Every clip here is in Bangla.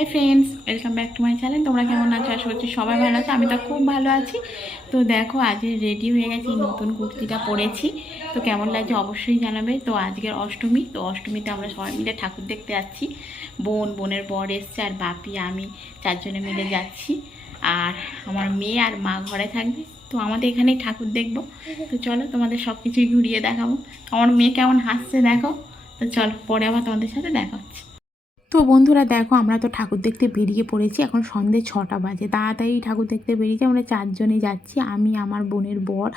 Hi friends welcome back to my channel তোমরা কেমন আছো? আশা করছি সবাই ভালো আছো। আমি তো খুব ভালো আছি। তো দেখো, আজ রেডি হয়ে গেছি, নতুন কুর্তিটা পরেছি। তো কেমন লাগছে অবশ্যই জানাবে। তো আজকের অষ্টমী, তো অষ্টমীতে আমরা সবাই মিলে ঠাকুর দেখতে যাচ্ছি। বোন, বোনের বর এসছে, আর বাপি, আমি চারজনে মিলে যাচ্ছি। আর আমার মেয়ে আর মা ঘরে থাকবে। তো আমাদের এখানেই ঠাকুর দেখব। তো চলো, তোমাদের সব কিছুই ঘুরিয়ে দেখাবো। আমার মেয়ে কেমন হাসছে, দেখো। তো চলো, পরে আবার তোমাদের সাথে দেখা হচ্ছে। তো বন্ধুরা দেখো, আমরা তো ঠাকুর দেখতে বেরিয়ে পড়েছি। এখন সন্ধে ছটা বাজে। তাড়াতাড়ি ঠাকুর দেখতে বেরিয়েছি। আমরা চারজনে যাচ্ছি, আমি, আমার বোনের বর,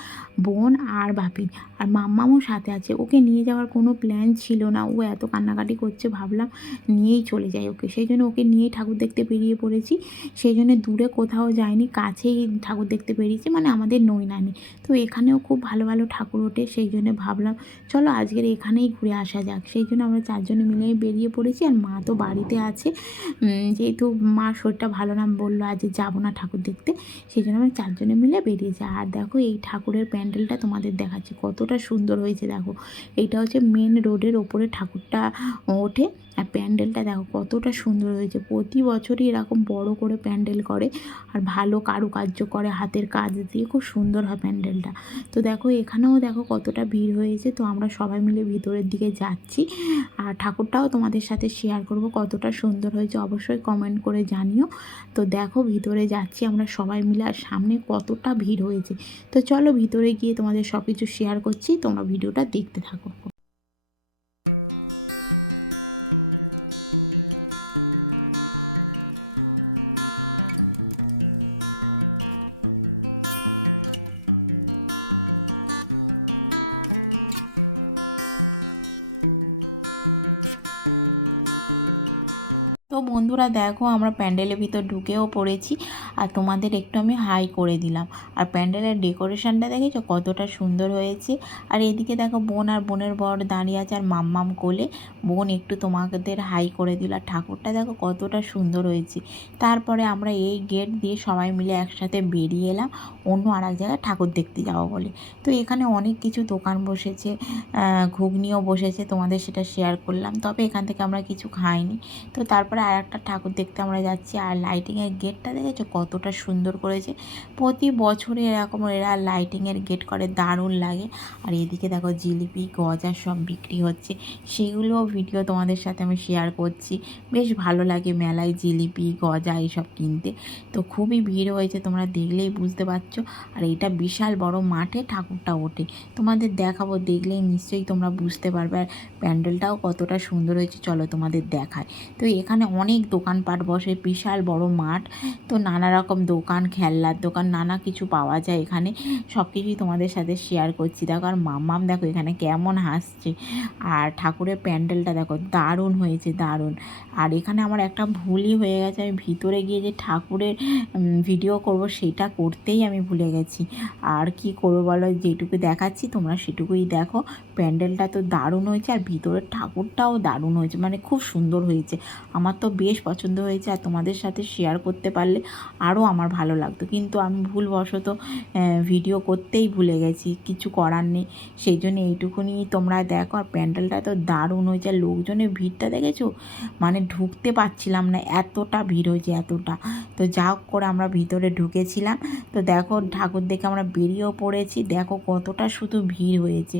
বোন আর বাপি। আর মাম্মামও সাথে আছে। ওকে নিয়ে যাওয়ার কোনো প্ল্যান ছিল না। ও এত কান্নাকাটি করছে, ভাবলাম নিয়েই চলে যাই ওকে। সেই জন্য ওকে নিয়েই ঠাকুর দেখতে বেরিয়ে পড়েছি। সেই জন্য দূরে কোথাও যায়নি কাছেই ঠাকুর দেখতে বেরিয়েছি মানে আমাদের নৈনানি। তো এখানেও খুব ভালো ভালো ঠাকুর ওঠে। সেই জন্য ভাবলাম, চলো আজকের এখানেই ঘুরে আসা যাক। সেই জন্য আমরা চারজনে মিলেই বেরিয়ে পড়েছি। আর মা তো বাড়িতে আছে। যেহেতু মার শরীরটা ভালো না বলল আজ যাব না ঠাকুর দেখতে। সেই জন্য আমরা চারজনে মিলে বেরিয়েছি। আর দেখো, এই ঠাকুরের প্যান্ডেলটা তোমাদের দেখাচ্ছি, কতটা সুন্দর হয়েছে দেখো। এইটা হচ্ছে মেন রোডের ওপরে ঠাকুরটা ওঠে। আর প্যান্ডেলটা দেখো, কতটা সুন্দর হয়েছে। প্রতি বছরই এরকম বড় করে প্যান্ডেল করে আর ভালো কারুকার্য করে হাতের কাজ দিয়ে। খুব সুন্দর হয় প্যান্ডেলটা। তো দেখো, এখানেও দেখো কতটা ভিড় হয়েছে। তো আমরা সবাই মিলে ভিতরের দিকে যাচ্ছি। আর ঠাকুরটাও তোমাদের সাথে শেয়ার করব। কতটা সুন্দর হয়েছে অবশ্যই কমেন্ট করে জানিও। তো দেখো ভিতরে যাচ্ছি আমরা সবাই মিলে আর সামনে কতটা ভিড় হয়েছে। তো চলো ভিতরে গিয়ে তোমাদের সব কিছু শেয়ার করছি, তোমরা ভিডিওটা দেখতে থাকো। বন্ধুরা দেখো আমরা প্যান্ডেলের ভিতর ঢুকেও পড়েছি আর তোমাদের একটু আমি হাই করে দিলাম। আর প্যান্ডেলের ডেকোরেশনটা দেখেছ? কতটা সুন্দর হয়েছে। আর এদিকে দেখো বোন আর বোনের বর দাঁড়িয়ে আছে আর মাম্মাম কোলে। বোন একটু তোমাদের হাই করে দিল। আর ঠাকুরটা দেখো কতটা সুন্দর হয়েছে। তারপরে আমরা এই গেট দিয়ে সবাই মিলে একসাথে বেরিয়ে এলাম। অন্য আর এক জায়গায় ঠাকুর দেখতে যাব বলে। তো এখানে অনেক কিছু দোকান বসেছে ঘুগনিও বসেছে। তোমাদের সেটা শেয়ার করলাম। তবে এখান থেকে আমরা কিছু খাইনি। তো তারপরে আর একটা ঠাকুর দেখতে আমরা যাচ্ছি আর লাইটিংয়ের গেটটা দেখেছ? কতটা সুন্দর করেছে। প্রতি বছরে এরকম এরা লাইটিংয়ের গেট করে, দারুণ লাগে। আর এদিকে দেখো জিলিপি, গজা সব বিক্রি হচ্ছে। সেগুলো ভিডিও তোমাদের সাথে আমি শেয়ার করছি। বেশ ভালো লাগে মেলায় জিলিপি, গজা এইসব কিনতে। তো খুবই ভিড় হয়েছে, তোমরা দেখলেই বুঝতে পারছ। আর এটা বিশাল বড় মাঠে ঠাকুরটা ওঠে। তোমাদের দেখাবো, দেখলেই নিশ্চয়ই তোমরা বুঝতে পারবে। আর প্যান্ডেলটাও কতটা সুন্দর হয়েছে, চলো তোমাদের দেখায়। তো এখানে অনেক দোকানপাট বসে, বিশাল বড় মাঠ। তো নানা রকম দোকান, খেলনার দোকান, নানা কিছু পাওয়া যায় এখানে। সব কিছুই তোমাদের সাথে শেয়ার করছি। দেখো আর মাম্মাম, দেখো এখানে কেমন হাসছে। আর ঠাকুরের প্যান্ডেলটা দেখো, দারুণ হয়েছে, দারুণ। আর এখানে আমার একটা ভুলই হয়ে গেছে। আমি ভিতরে গিয়ে যে ঠাকুরের ভিডিও করব, সেটা করতেই আমি ভুলে গেছি। আর কি করব বলো, যেটুকু দেখাচ্ছি, তোমরা সেটুকুই দেখো। প্যান্ডেলটা তো দারুণ হয়েছে, আর ভিতরের ঠাকুরটাও দারুণ হয়েছে। মানে খুব সুন্দর হয়েছে। আমার তো বেশ পছন্দ হয়েছে আর তোমাদের সাথে শেয়ার করতে পারলে আরও আমার ভালো লাগতো। কিন্তু আমি ভুলবশত ভিডিও করতেই ভুলে গেছি, কিছু করার নেই। সেই জন্য এইটুকুনি তোমরা দেখো। আর প্যান্ডেলটা তো দারুণ হয়েছে। আর লোকজনের ভিড়টা দেখেছ? মানে ঢুকতে পারছিলাম না। এতটা ভিড় হয়েছে, এতটা। তো যা হোক করে আমরা ভিতরে ঢুকেছিলাম। তো দেখো, ঠাকুর দেখে আমরা বেরিয়েও পড়েছি। দেখো কতটা শুধু ভিড় হয়েছে।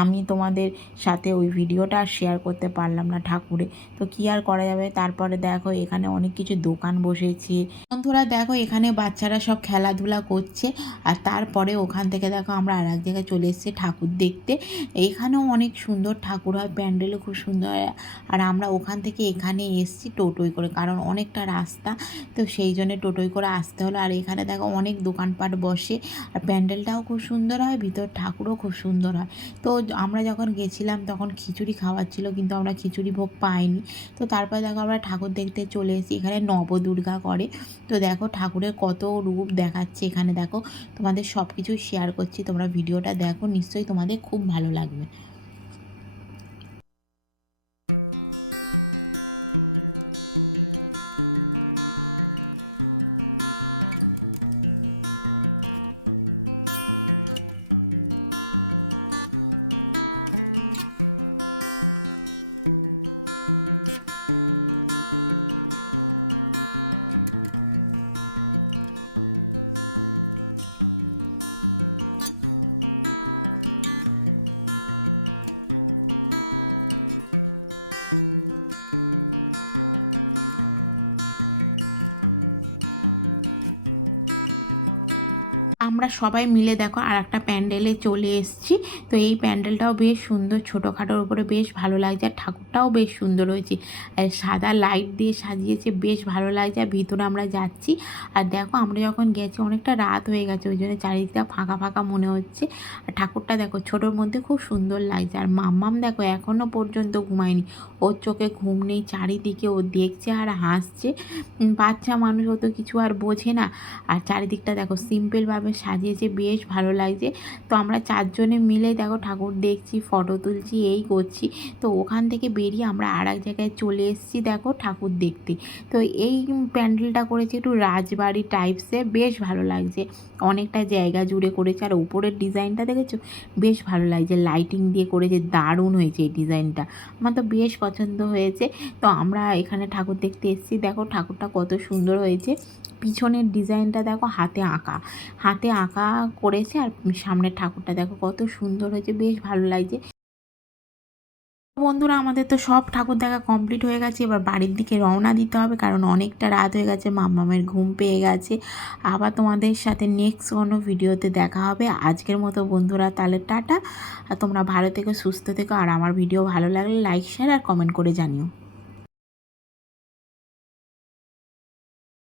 আমি তোমাদের সাথে ওই ভিডিওটা শেয়ার করতে পারলাম না ঠাকুরে। তো কী আর করা যাবে? তারপরে দেখো এখানে অনেক কিছু দোকান বসেছে। বন্ধুরা দেখো এখানে বাচ্চারা সব খেলাধুলা করছে আর তারপরে ওখান থেকে দেখো আমরা আর এক জায়গায় চলে এসেছি ঠাকুর দেখতে। এইখানেও অনেক সুন্দর ঠাকুর হয় প্যান্ডেলও খুব সুন্দর আর আমরা ওখান থেকে এখানে এসেছি টোটোয় করে, কারণ অনেকটা রাস্তা। তো সেই জন্য টোটোয় করে আসতে হলো। আর এখানে দেখো অনেক দোকানপাট বসে, আর প্যান্ডেলটাও খুব সুন্দর হয়, ভিতর ঠাকুরও খুব সুন্দর হয়। তো আমরা যখন গেছিলাম তখন খিচুড়ি খাওয়ার ছিল, কিন্তু আমরা খিচুড়ি ভোগ পাইনি। তো তারপরে দেখো আমরা ঠাকুর দেখতে চলে এসেছি। এখানে নবদুর্গা করে। তো দেখো ঠাকুরের কত রূপ দেখাচ্ছে এখানে। দেখো তোমাদের সব কিছু শেয়ার করছি। তোমরা ভিডিওটা দেখো, নিশ্চয়ই তোমাদের খুব ভালো লাগবে। আমরা সবাই মিলে দেখো আর একটা প্যান্ডেলে চলে এসেছি। তো এই প্যান্ডেলটাও বেশ সুন্দর, ছোটোখাটোর উপরে বেশ ভালো লাগছে, আর ঠাকুরটাও বেশ সুন্দর হয়েছে। আর সাদা লাইট দিয়ে সাজিয়েছে, বেশ ভালো লাগছে, আর ভিতরে আমরা যাচ্ছি। আর দেখো আমরা যখন গেছি, অনেকটা রাত হয়ে গেছে, ওই জন্য চারিদিকটা ফাঁকা ফাঁকা মনে হচ্ছে। আর ঠাকুরটা দেখো, ছোটোর মধ্যে খুব সুন্দর লাগছে। আর মাম্মাম দেখো এখনও পর্যন্ত ঘুমায়নি। ওর চোখে ঘুম নেই, চারিদিকে ও দেখছে আর হাসছে। বাচ্চা মানুষ ও তো কিছু আর বোঝে না। আর চারিদিকটা দেখো সিম্পলভাবে সাজিয়েছে, বেশ ভালো লাগছে। তো আমরা চারজনে মিলে দেখো ঠাকুর দেখছি ফটো তুলছি, এই করছি। তো ওখান থেকে বেরিয়ে আমরা আর এক জায়গায় চলে এসেছি দেখো ঠাকুর দেখতে। তো এই প্যান্ডেলটা করেছে একটু রাজবাড়ি টাইপসে বেশ ভালো লাগছে। অনেকটা জায়গা জুড়ে করেছে, আর উপরের ডিজাইনটা দেখেছ? বেশ ভালো লাগছে লাইটিং দিয়ে করেছে, দারুণ হয়েছে এই ডিজাইনটা। আমার তো বেশ পছন্দ হয়েছে। তো আমরা এখানে ঠাকুর দেখতে এসেছি, দেখো ঠাকুরটা কত সুন্দর হয়েছে। পিছনের ডিজাইনটা দেখো হাতে আঁকা। হাতে আঁকা করেছে আর সামনের ঠাকুরটা দেখো কত সুন্দর হয়েছে, বেশ ভালো লাগছে। বন্ধুরা, আমাদের তো সব ঠাকুর দেখা কমপ্লিট হয়ে গেছে। এবার বাড়ির দিকে রওনা দিতে হবে, কারণ অনেকটা রাত হয়ে গেছে, মাম্মামের ঘুম পেয়ে গেছে। আবার তোমাদের সাথে নেক্সট কোনো ভিডিওতে দেখা হবে। আজকের মতো বন্ধুরা, তাহলে টাটা। আর তোমরা ভালো থেকো, সুস্থ থেকো। আর আমার ভিডিও ভালো লাগলে লাইক শেয়ার আর কমেন্ট করে জানিও।